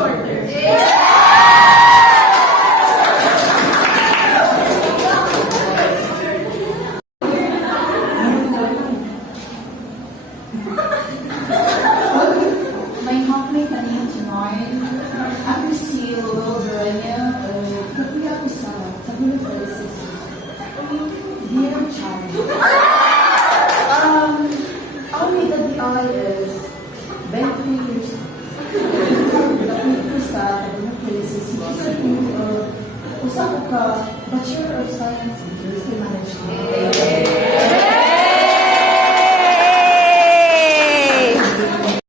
shorter. My housemate na niya si Noy. Ako si Lola niya. Kapag ako sa gulo pa rin dear child. Only that the eye is 20 years. Lapit ko sa gulo pa rin sa usap ka Bachelor of Science in Tourism Management.